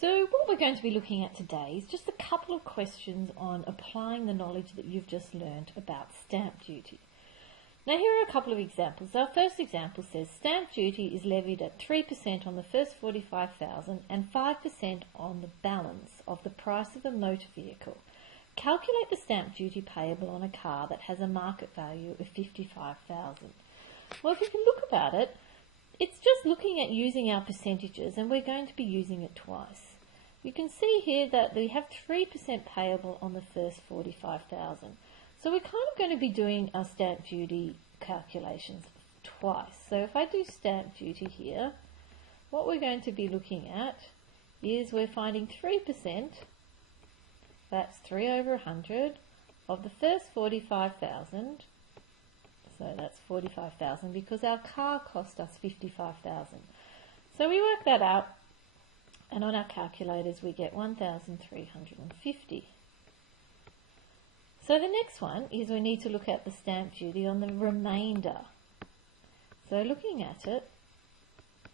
So what we're going to be looking at today is just a couple of questions on applying the knowledge that you've just learned about stamp duty. Now here are a couple of examples. Our first example says stamp duty is levied at 3% on the first $45,000 and 5% on the balance of the price of a motor vehicle. Calculate the stamp duty payable on a car that has a market value of $55,000. Well, if you can look about it, it's just looking at using our percentages, and we're going to be using it twice. You can see here that we have 3% payable on the first $45,000. So we're kind of going to be doing our stamp duty calculations twice. So if I do stamp duty here, what we're going to be looking at is we're finding 3%, that's 3 over 100, of the first 45,000. So that's 45,000 because our car cost us 55,000. So we work that out, and on our calculators we get 1,350. So the next one is we need to look at the stamp duty on the remainder. So looking at it,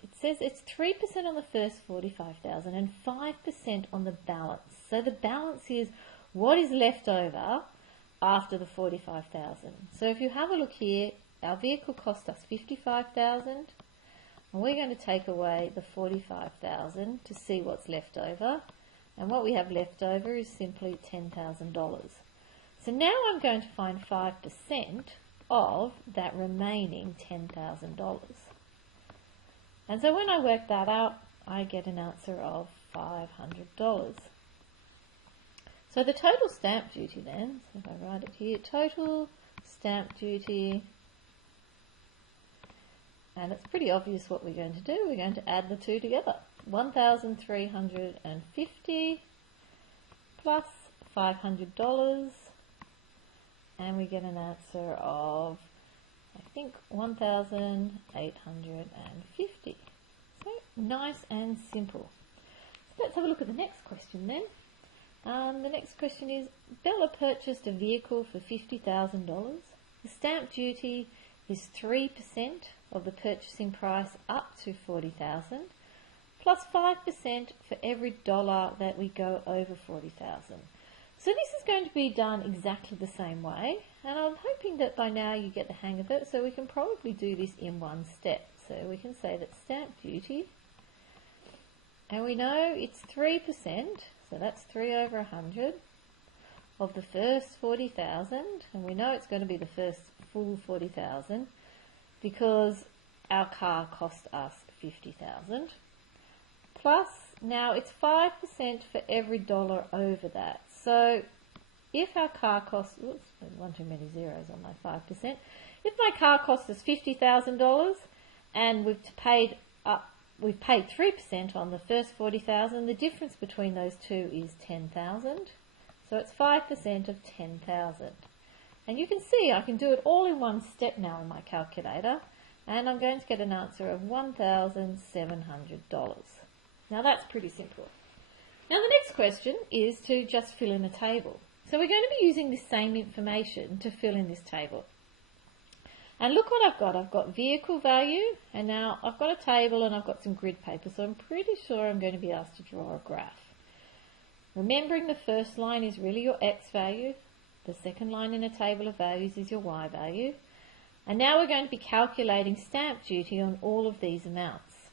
it says it's 3% on the first 45,000 and 5% on the balance. So the balance is what is left over after the 45,000. So if you have a look here, our vehicle cost us 55,000, and we're going to take away the 45,000 to see what's left over, and what we have left over is simply $10,000. So now I'm going to find 5% of that remaining $10,000. And so when I work that out, I get an answer of $500. So the total stamp duty then, so if I write it here, total stamp duty, and it's pretty obvious what we're going to do. We're going to add the two together. 1,350 plus $500, and we get an answer of, I think, 1,850. So nice and simple. So let's have a look at the next question then. The next question is, Bella purchased a vehicle for $50,000. The stamp duty is 3% of the purchasing price up to $40,000, plus 5% for every dollar that we go over $40,000. So this is going to be done exactly the same way, and I'm hoping that by now you get the hang of it, so we can probably do this in one step. So we can say that stamp duty, and we know it's 3%, so that's 3 over 100 of the first 40,000, and we know it's going to be the first full 40,000 because our car cost us 50,000. Plus, now it's 5% for every dollar over that. So if our car costs, oops, there's one too many zeros on my 5%. If my car costs us $50,000 and we've paid 3% on the first 40,000, the difference between those two is 10,000. So it's 5% of 10,000. And you can see I can do it all in one step now in my calculator, and I'm going to get an answer of $1,700. Now that's pretty simple. Now the next question is to just fill in a table. So we're going to be using the same information to fill in this table. And look what I've got. I've got vehicle value, and now I've got a table and I've got some grid paper, so I'm pretty sure I'm going to be asked to draw a graph. Remembering the first line is really your X value, the second line in a table of values is your Y value, and now we're going to be calculating stamp duty on all of these amounts.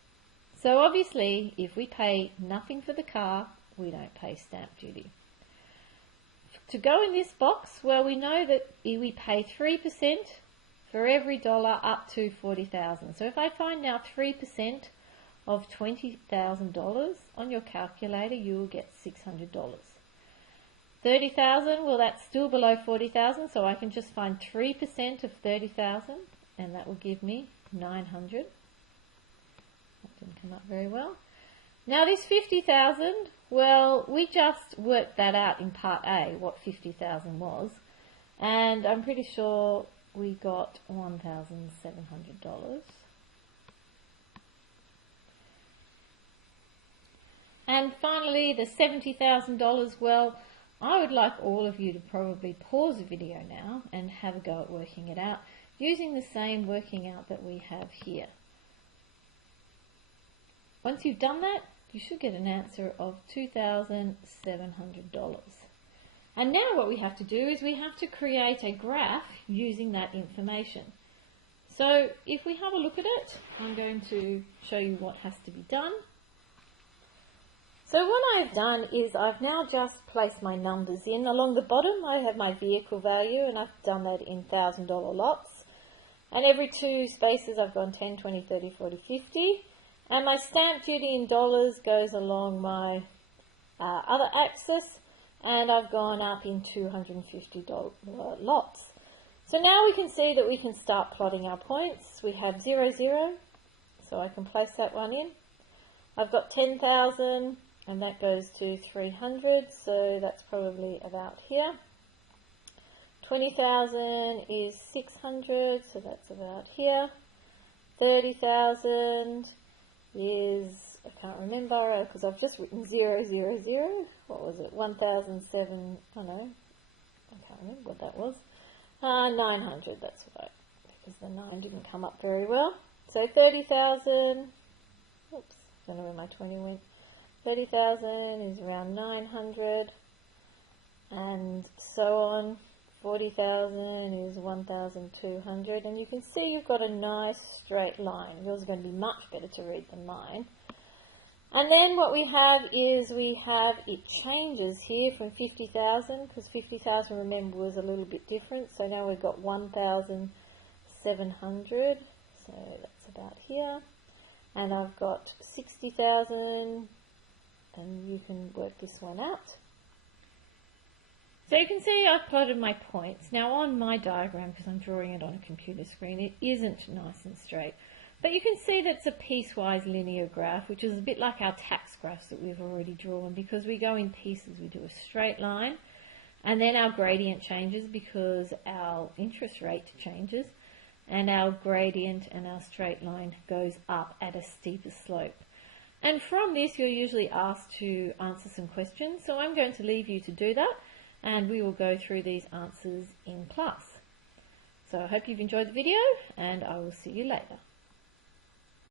So obviously, if we pay nothing for the car, we don't pay stamp duty. To go in this box, well, we know that we pay 3% for every dollar up to $40,000. So if I find now 3% of $20,000 on your calculator, you will get $600. 30,000, well, that's still below 40,000, so I can just find 3% of 30,000, and that will give me 900. That didn't come up very well. Now this 50,000, well, we just worked that out in part A, what 50,000 was, and I'm pretty sure we got $1,700. And finally, the $70,000, well, I would like all of you to probably pause the video now and have a go at working it out using the same working out that we have here. Once you've done that, you should get an answer of $2,700. And now what we have to do is we have to create a graph using that information. So if we have a look at it, I'm going to show you what has to be done. So what I've done is I've now just placed my numbers in. Along the bottom I have my vehicle value, and I've done that in $1,000 lots. And every two spaces I've gone 10, 20, 30, 40, 50. And my stamp duty in dollars goes along my other axis, and I've gone up in $250 lots. So now we can see that we can start plotting our points. We have 0, 0, so I can place that one in. I've got 10,000, and that goes to 300, so that's probably about here. 20,000 is 600, so that's about here. 30,000 is, I can't remember because I've just written 0, 0, 0. What was it? 1,007, oh no, I can't remember what that was. 900, that's right, because the 9 didn't come up very well. So 30,000, oops, I don't know where my 20 went. 30,000 is around 900, and so on. 40,000 is 1,200, and you can see you've got a nice straight line. Yours is going to be much better to read than mine. And then what we have is it changes here from 50,000, because 50,000, remember, was a little bit different. So now we've got 1,700, so that's about here. And I've got 60,000, and you can work this one out. So you can see I've plotted my points. Now on my diagram, because I'm drawing it on a computer screen, it isn't nice and straight. But you can see that's a piecewise linear graph, which is a bit like our tax graphs that we've already drawn, because we go in pieces. We do a straight line, and then our gradient changes because our interest rate changes, and our gradient and our straight line goes up at a steeper slope. And from this, you're usually asked to answer some questions, so I'm going to leave you to do that, and we will go through these answers in class. So I hope you've enjoyed the video, and I will see you later.